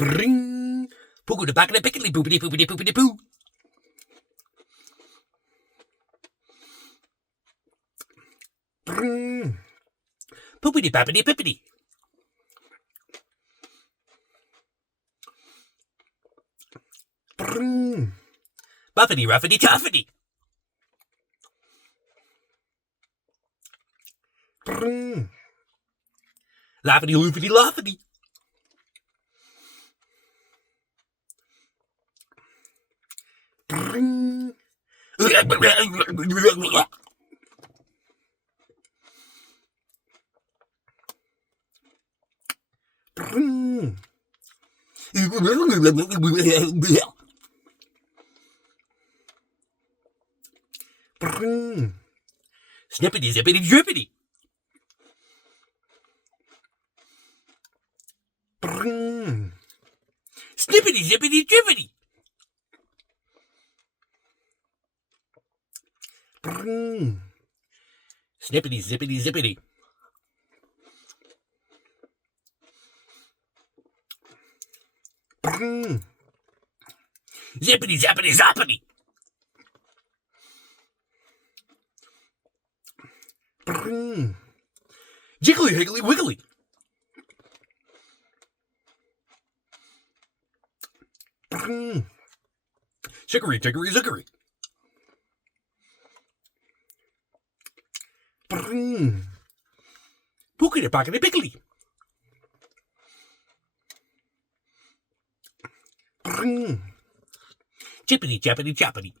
Bring. Poo the back of the pickly poopity poopity poopity poo. Bring. Poopity pappity pippity. Bring. Buffety ruffety toffety. Bring. Laughy loofity laughity. Bring. Bring. Bring. Snippity zippity drippity. Bring. Snippity zippity drippity. Bring. Snippity zippity zippity. Bring. Zippity zappity zoppity. Bring. Jiggly higgly wiggly. Bring. Chicory tickory zickory. Bring. Pookity pockety pickly. Bring. Chippity chappity chappity.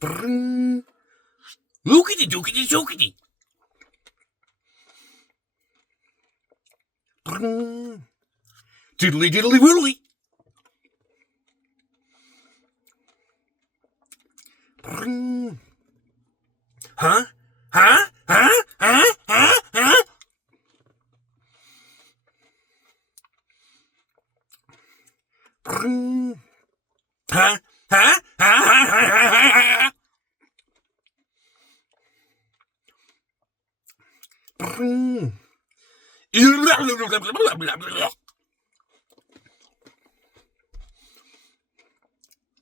Bring. Lookity dookity dookity. Bring. Diddly diddly whirly. Bring. Huh? Huh? Huh? Huh? Huh? Huh? Bring. Huh? Huh? Huh? Huh? Huh? Bring.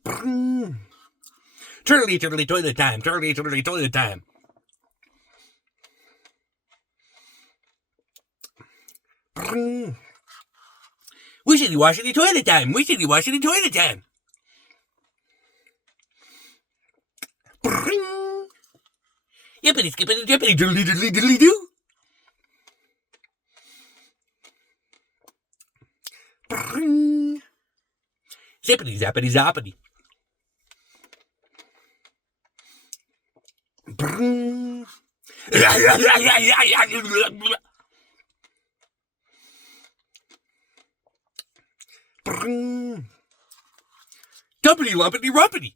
Bring. Turtly turtly toilet time. Turtly turtly toilet time. Bring. Wishity washity toilet time. Wishity washity toilet time. Bring. Yippity skippity dippity diddly diddly diddly doo. Bring. Zippity zappity zoppity. Bring. Bring. Dumpity lumpity rumpity.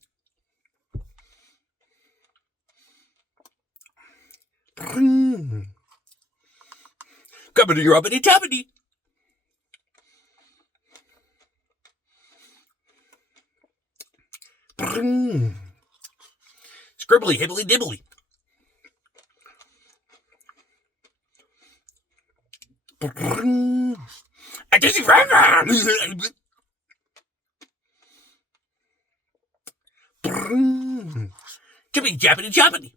Bring. Gumpity rumpity tuppity. Bring. Scribbly hibbly dibbly. Bring. I just Bring. Jippity jappity jappity.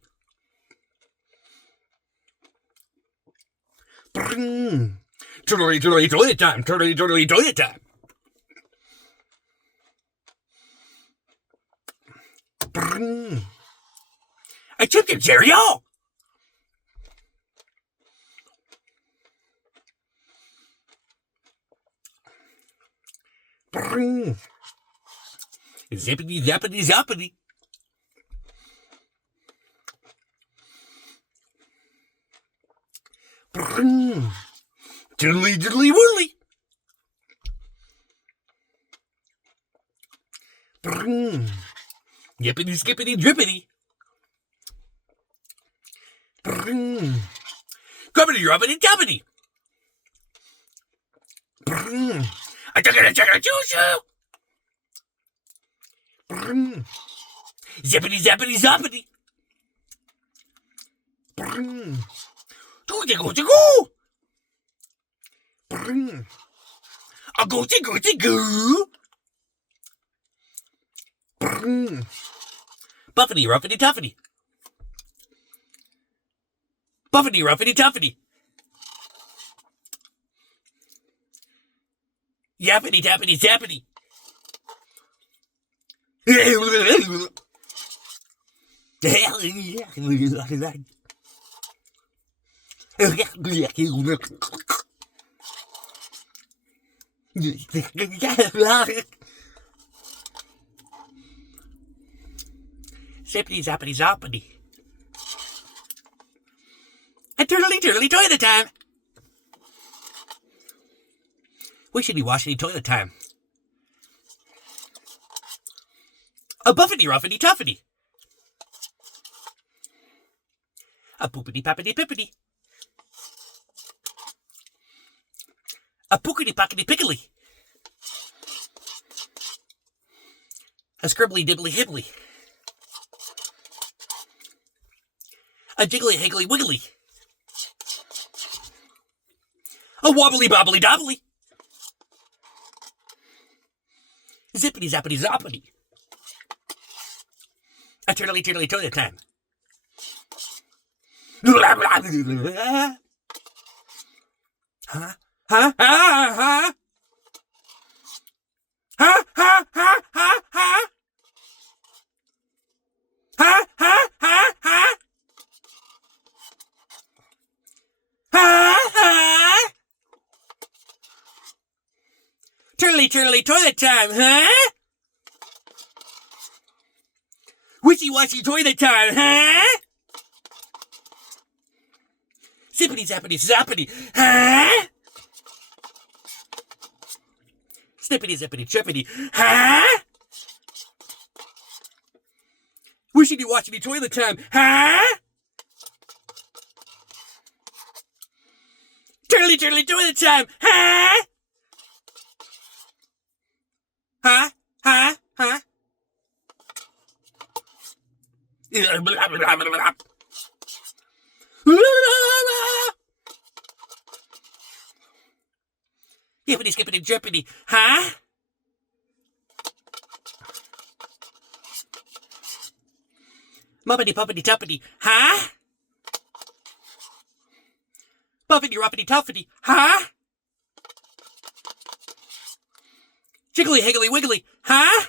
Bring. Turtly turtly toilet time. Turtly turtly toilet time. Bring. I took your cereal. Bring. Zippity zappity zoppity. Bring. Diddly diddly whirly. Bring. Yippity skippity drippity. Bring. Gubbity rubbity dubbity. Bring. I took it a check a choo choo. Bring. Zippity zappity zoppity. Bring. goo. A goosey goo. Buffety ruffety tuffety. Buffety ruffety tuffety. Yappity tappity tappity. Zippity zappity zoppity. A turtlety toilet time. Wishity washity toilet time. A buffety ruffety tuffety. A poopity pappity pippity. A pookity pockety pickly. A scribbly dibbly hibbly. A jiggly higgly wiggly. A wobbly bobbly dobbly. Zippity zappity zoppity. A turtlety toilet time. Huh? Huh? Huh? Huh? Huh? Huh? Huh? Huh? Huh? Huh? Huh? Huh? Huh? Huh? Huh? Turtlety toilet time, huh? Wishy-washy toilet time, huh? Zippity zappity zappity, huh? Snippity zippity trippity, huh? Wishity-washity toilet time, huh? Turtlety toilet time, huh? Huh? Huh? Huh? Hippity skippity drippity, huh? Muppity puppity tuppity, huh? Buffety ruffety tuffety, huh? Jiggly higgly wiggly, huh?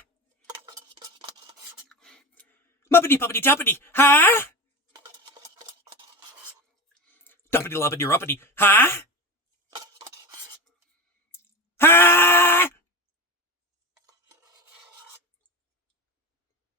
Muppity puppity tuppity, huh? Dumpity lumpity ruppity, huh?